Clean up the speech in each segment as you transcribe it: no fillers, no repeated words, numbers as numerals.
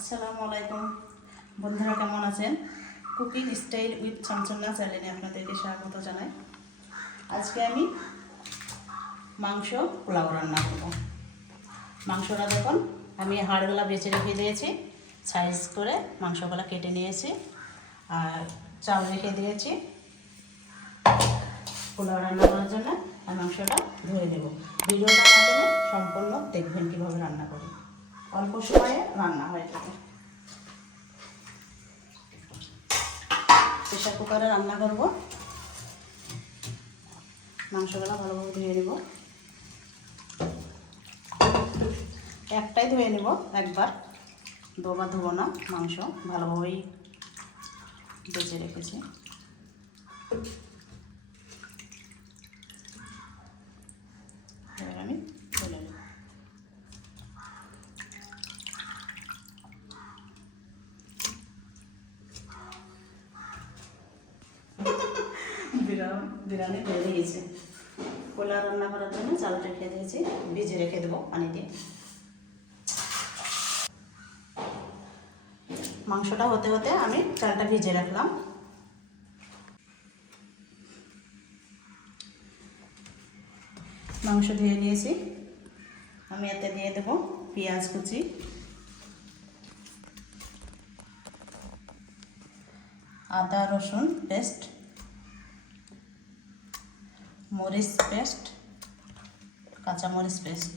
আসসালামু আলাইকুম বন্ধুরা, কেমন আছেন? কুকিং স্টাইল উইথ ছমছন্না চ্যানেলে আপনাদেরকে স্বাগত জানাই। আজকে আমি মাংস পোলাও রান্না করব। মাংসটা দেখুন, আমি হাড়গুলা বেছে রেখে দিয়েছি, সাইজ করে মাংসগুলা কেটে নিয়েছি আর চাল রেখে দিয়েছি পোলাও রান্না করার জন্য। আর মাংসটা ধুয়ে দেব। ভিডিওটা আপনাদের সম্পূর্ণ দেখবেন কীভাবে রান্না করি। অল্প সময়ে রান্না হয়ে থাকে। প্রেশার কুকারে রান্না করব। মাংসগুলো ভালোভাবে ধুয়ে নেব। একটাই ধুয়ে নেব, একবার দুবার ধুবো না। মাংস ভালোভাবেই বেঁচে রেখেছি। এবার আমি তুলে নেব। বিরিয়ানি বেড়ে গেছে। পোলাও রান্না করার জন্য চাল রেখে দিয়েছি, ভিজে রেখে দেবো পানি দিয়ে। মাংসটা হতে হতে আমি চালটা ভিজে রাখলাম। মাংস ধুয়ে নিয়েছি, আমি এতে দিয়ে দেবো পেঁয়াজ কুচি, আদা রসুন পেস্ট, মরিচ পেস্ট, কাঁচা মরিচ পেস্ট,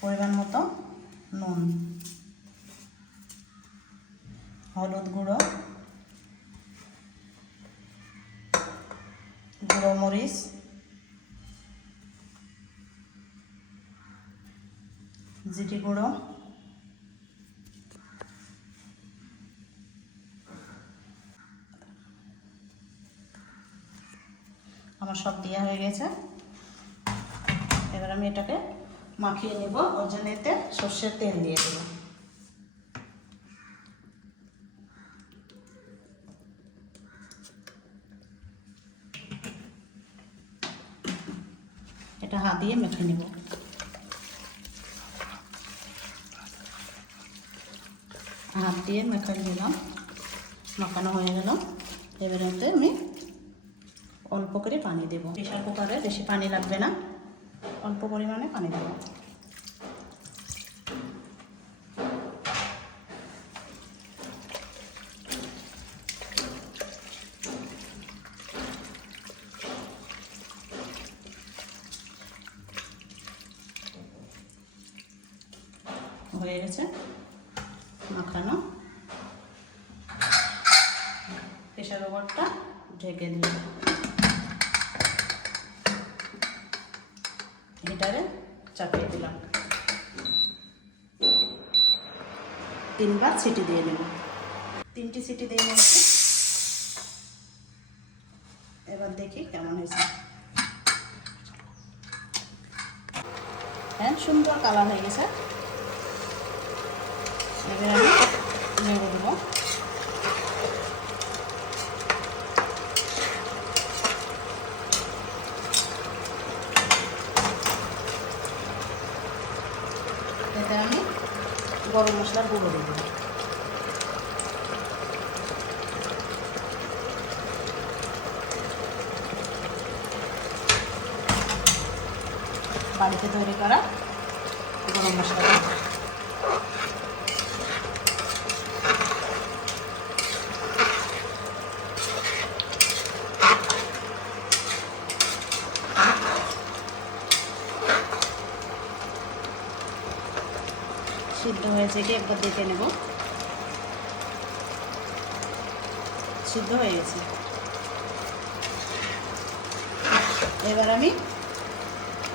পরিমাণ মতো নুন, হলুদ গুঁড়ো, গুঁড়ো মরিচ, জিরে গুঁড়ো, আমার সব দেওয়া হয়ে গেছে। এবার আমি এটাকে মাখিয়ে নেব। ওর জন্য এতে সর্ষের তেল দিয়ে দেব। এটা হাত দিয়ে মেখে নেব। হাত দিয়ে মেখে নিলাম, মাখানো হয়ে গেল। এবারে ওতে আমি অল্প করে পানি দেব। প্রেশার কুকারে বেশি পানি লাগবে না, অল্প পরিমাণে পানি দেব। হয়ে গেছে মাখানো। প্রেশার কুকারটা ঢেকে দিলাম। হিটারে চাপিয়ে দিলাম। 3বার সিটি দিয়ে নেব। 3টি সিটি দিয়ে নিয়েছি। এবার দেখি কেমন হয়েছে। হ্যাঁ, সুন্দর কালার হয়ে গেছে। এবার আমি নেড়ে দেবো। এতে আমি গরম মশলার গুঁড়ো দিয়ে দেবো। বাড়িতে তৈরি করা গরম মশলা সিদ্ধ হয়েছে কি একবার দেখে নেব। সিদ্ধ হয়ে গেছে। এবার আমি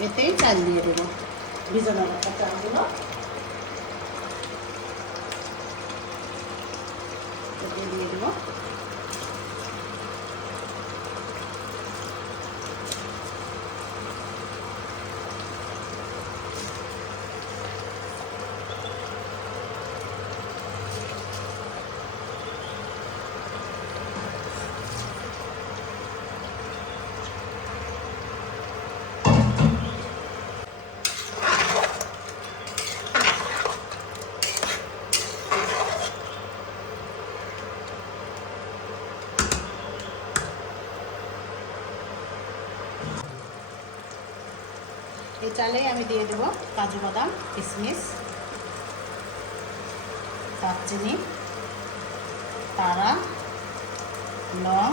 এতেই চাল দিয়ে দেবো। ভিজানো রাখা চালগুলো এতে দিয়ে দেবো। এই চালেই আমি দিয়ে দেব কাজু বাদাম, কিশমিশ, দারচিনি, তারা, লং,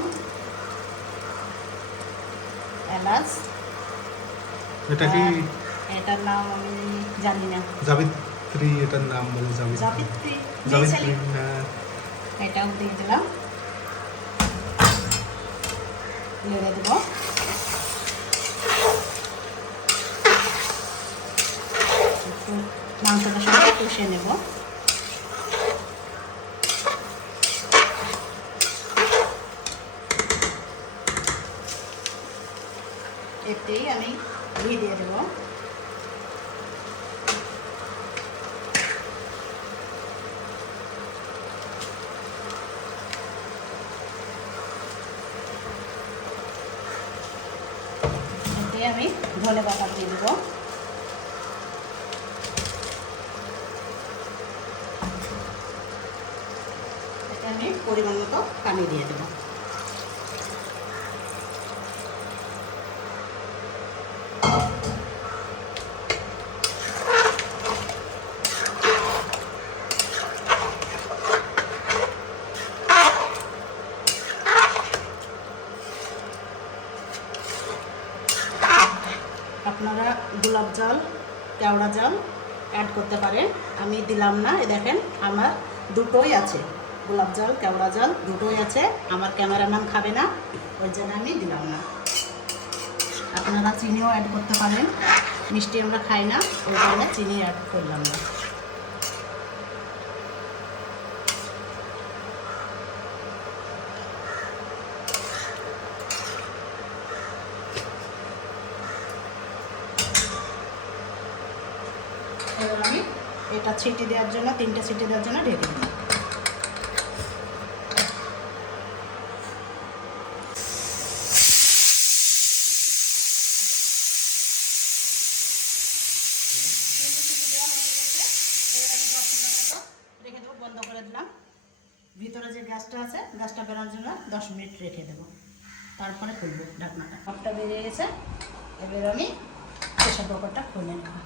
এলাচ। এটা কি এটার নাম আমি জানি না। জাবিত্রী, এটার নাম বলে জাবিত্রী। জাবিত্রী। এটাও দিয়ে দিলাম, নেড়ে দেব। মাংসটার সঙ্গে কষে নেব। এতেই আমি ঘি দিয়ে দেবো। এতে আমি ধনে পাতা দিয়ে দেবো। এতে আমি পরিমাণ মতো পানি দিয়ে দেবো। আপনারা গোলাপ জল, কেওড়া জল অ্যাড করতে পারেন, আমি দিলাম না। এই দেখেন আমার দুটোই আছে, গোলাপ জল, কেওড়া জল দুটোই আছে। আমার ক্যামেরাম্যান খাবে না, ওই জন্য আমি দিলাম না। আপনারা চিনিও অ্যাড করতে পারেন, মিষ্টি আমরা খাই না, ওই জন্য চিনি অ্যাড করলাম না। এবার আমি এটা ছিটি দেওয়ার জন্য, 3টে ছিটি দেওয়ার জন্য ঢেকে দিই। রেখে দেবো, বন্ধ করে দিলাম। ভিতরে যে গ্যাসটা আছে, গ্যাসটা বেরোনোর জন্য 10 মিনিট রেখে দেবো, তারপরে খুলবো ঢাকনাটা। ভাপটা বেরিয়ে গেছে, এবার আমি প্রেসার কুকারটা খুলে নেব।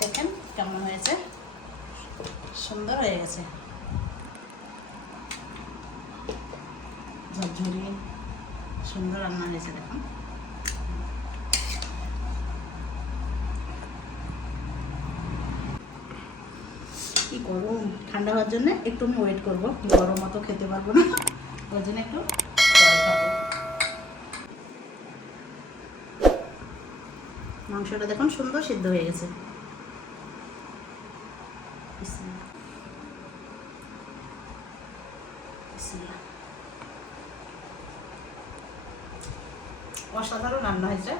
দেখেন কেমন হয়েছে, সুন্দর হয়ে গেছে, ঝরঝরি সুন্দর রান্না হয়েছে। দেখুন কি গরম, ঠান্ডা হওয়ার জন্য একটু আমি ওয়েট করবো, গরম মতো খেতে পারবো না, ওই জন্য একটু পরে খাবো। মাংসটা দেখুন সুন্দর সিদ্ধ হয়ে গেছে। অসাধারণ রান্না হয়েছে।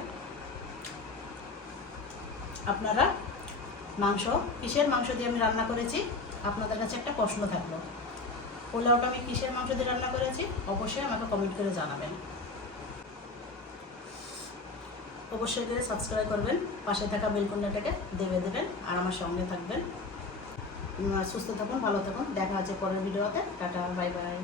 আপনারা মাংস, কিসের মাংস দিয়ে আমি রান্না করেছি, আপনাদের কাছে একটা প্রশ্ন থাকলো, পোলাওটা আমি কিসের মাংস দিয়ে রান্না করেছি অবশ্যই আমাকে কমেন্ট করে জানাবেন। অবশ্যই করে সাবস্ক্রাইব করবেন, পাশে থাকা বেলকনটাকে দেবেন আর আমার সঙ্গে থাকবেন। সুস্থ থাকুন, ভালো থাকুন, দেখা হচ্ছে পরের ভিডিওতে। Tata, bye bye.